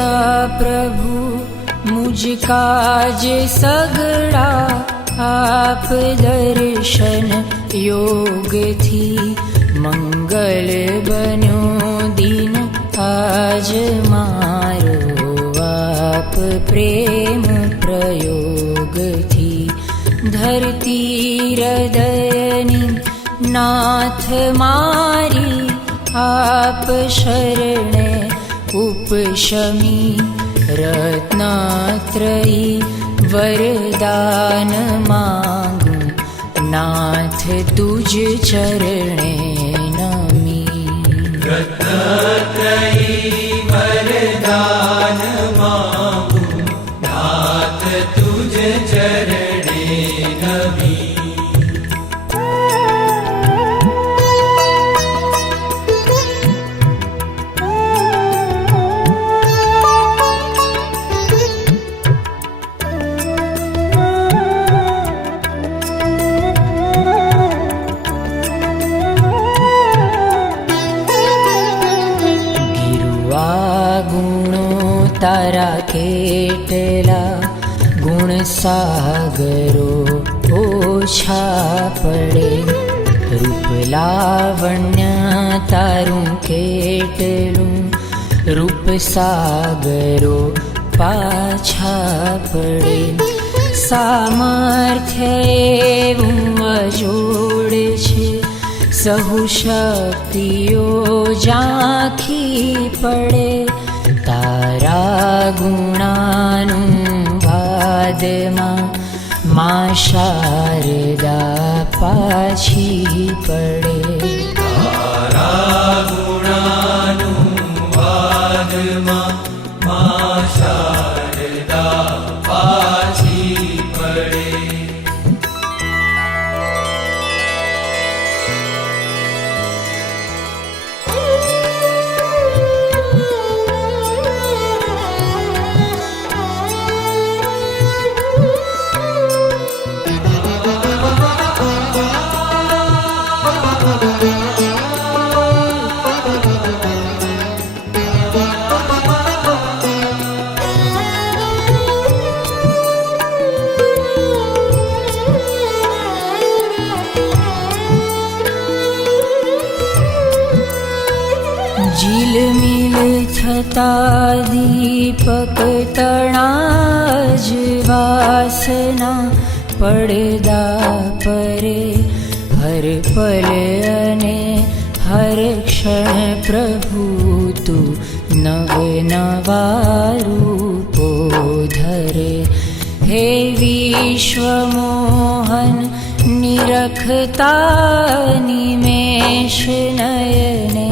કર્યા પ્રભુ મુજ કાજ સગડા, આપ દર્શન યોગથી મંગલ બન્યો દિન આજ મારો, આપ પ્રેમ પ્રયોગથી ધરતી હૃદયની નાથ મારી, आप शरणे उपशमी रत्नात्रयी वरदान मांगू, नाथ तुझ चरणे नमी। रत्नात्रयी वरदान मांगू, नाथ तुझ चरणे नमी। तारा केटला गुण सागरो ओछा पड़े, रूप लावण्य तारू केटलू रूप सागरो पाछा पड़े। सामर्थ्य एवं अजोड़ छे, सहु शक्तिओ झांखी पड़े, तारा गुणानुवादमा मां शारदा पाछी पड़े। तारा गुणानुवादमा मां शारदा पाछी पड़े। झिलमिल थता दीपक तणाज वासना પડદા પરે, હર પલ અને હર ક્ષણ પ્રભુ તું નવ નવા રૂપો ધરે। હે વિશ્વમોહન નિરખતા નિમેષ નયને,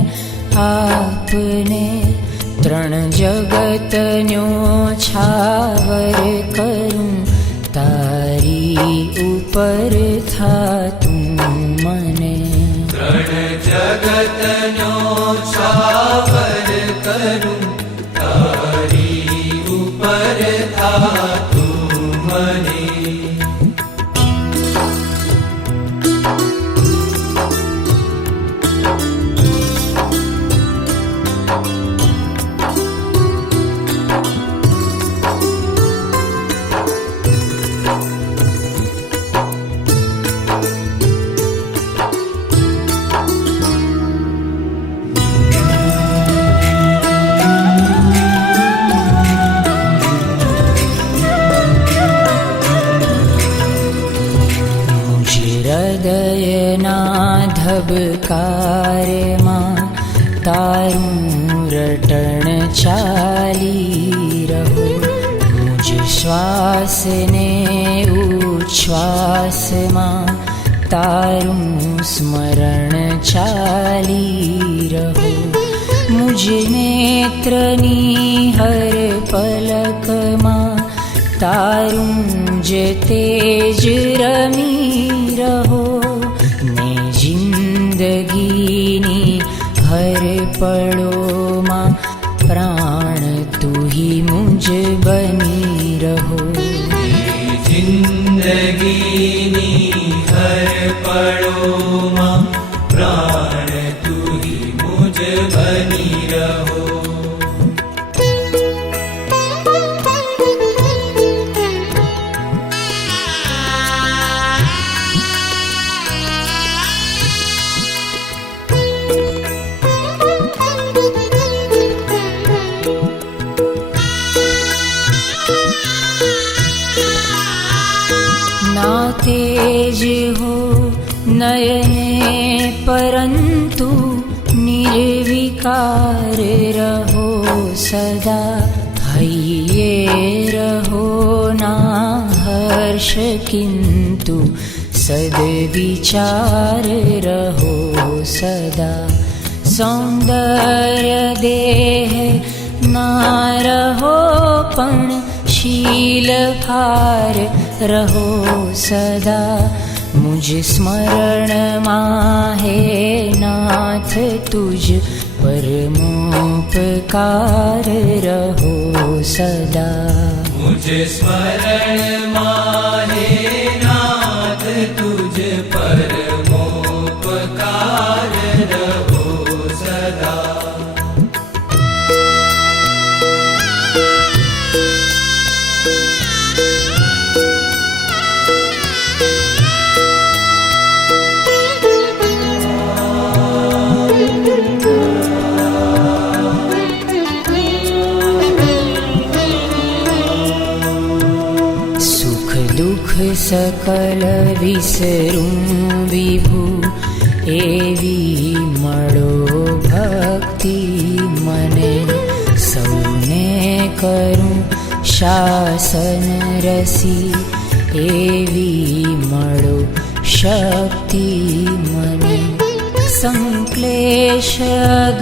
આપને ત્રણ જગતનો છાવર કરું, તારી ઉપર થાતું મને। ત્રણ જગતનો છાવર કરું, તારી ઉપર થાતું મને। હૃદયના ધબકારમાં તારું રટણ ચાલી રહો, મુજ શ્વાસને ઉચ્છ્વાસમાં તારું સ્મરણ ચાલી રહો। મુજ નેત્રની હર પલકમાં તારું જ તેજ રમી રહો, ને જિંદગીની હર પળોમાં પ્રાણ તું હી મુજ બની રહો। જિંદગીની હર પળોમાં પ્રાણ તું હી મુજ બની રહો। तेज हो नयने परंतु निर्विकार रहो सदा। हैये रहो ना हर्ष किंतु सद्विचार रहो सदा। सौंदर्य देह ना रहो पण शील भार रहो सदा। मुझ स्मरण माहे नाथ तुझ परमोपकार रहो सदा। मुझ स्मरण माहे नाथ तुझ परमोपकार रहो सदा। दुख सकल विसरूं विभु एवी मळो भक्ति मने। सौने करूं शासन रसी एवी मळो शक्ति मने। संक्लेश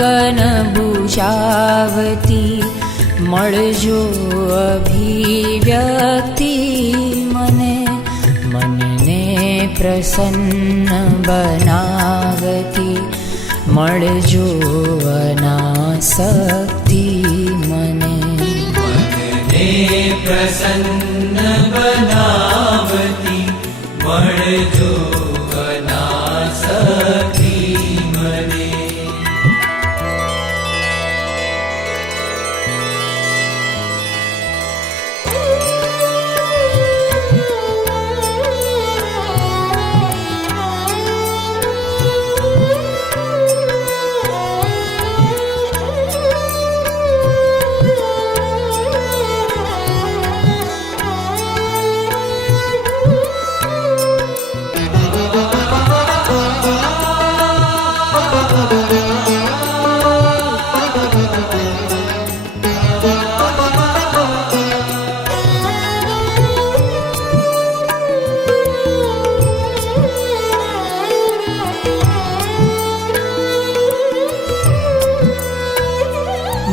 गण बुझावती मळजो अभिव्यक्ति मने। मनने प्रसन्न बनावती मळजो अनासक्ति मने। मनने प्रसन्न बनावती मळजो अनासक्ति मने।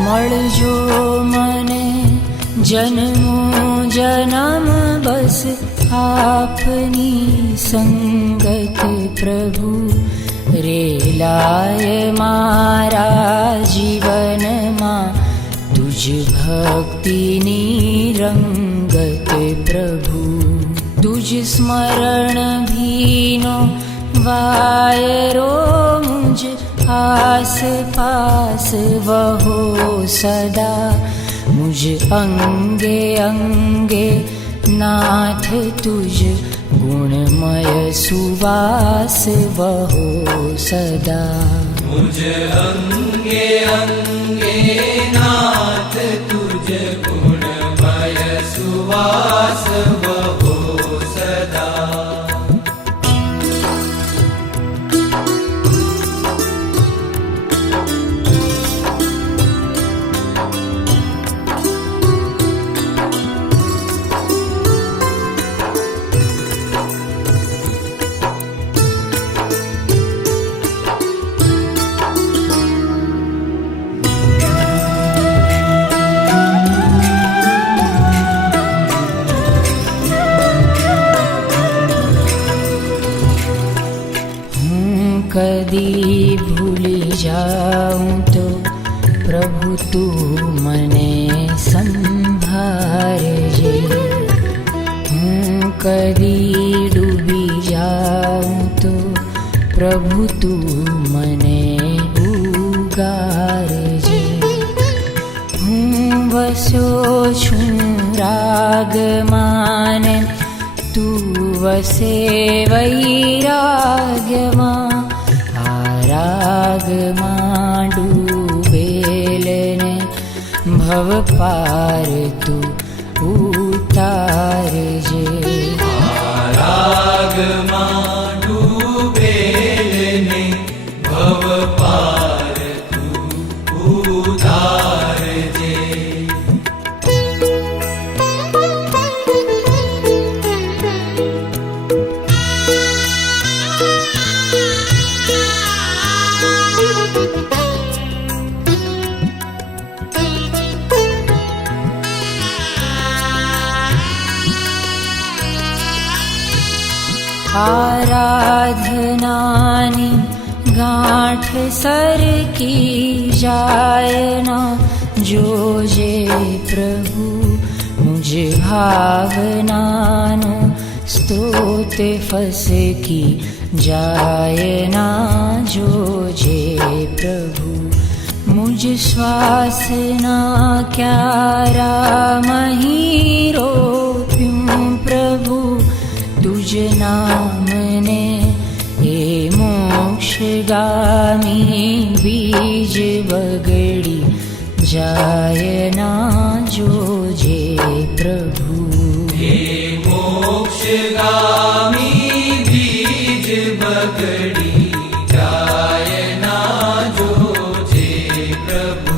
मळजो मने जन्मो जन्म बस आपनी संगत प्रभु। रेलाय मारा जीवन मा तुझ भक्तिनी रंगत प्रभु। तुझ स्मरण भीनो वायरो मुझ आस पास वहो सदा। मुझ अंगे अंगे नाथ तुझ गुणमय सुवास वहो सदा। मुझ अंगे अंगे नाथ तुझ गुणमय सुवास वहो सदा। कदी भूली जाऊं तो प्रभु तू मने संभारजे। हूँ कदी डूबी जाऊं तो प्रभु तू मने उगारजे। हूँ वसो छूं राग माने तू वसे वैराग्यमा। राग मां डूबेलने भव पार तू उतारजे। राग आराधनानी गांठ सरकी जायना जोजे प्रभु मुझ भावनानो स्तोत फसकी जायना जोजे प्रभु मुझ श्वासना क्यारा महीरो प्यूं प्रभु तुझ नामने ए मोक्षगामी बीज बगड़ी जायना जोजे प्रभु हे मोक्षगामी बीज बगड़ी जायना जोजे प्रभु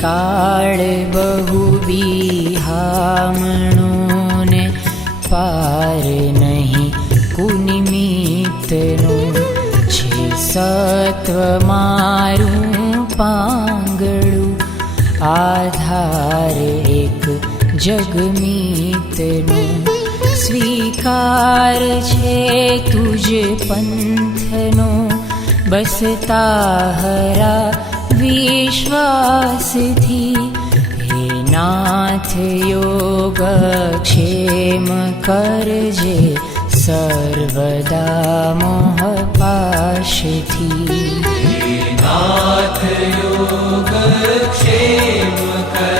काळ बहु बिहामणो ने पार नहीं कुनिमित्तनो छे सत्व मारूं પાંગળું आधार एक जगमीतनो स्वीकार छे तुझ पंथनो बसता हरा विश्वास थी हे नाथ योग क्षेम करजे सर्वदा मोह पाश थी हे नाथ योग क्षेम कर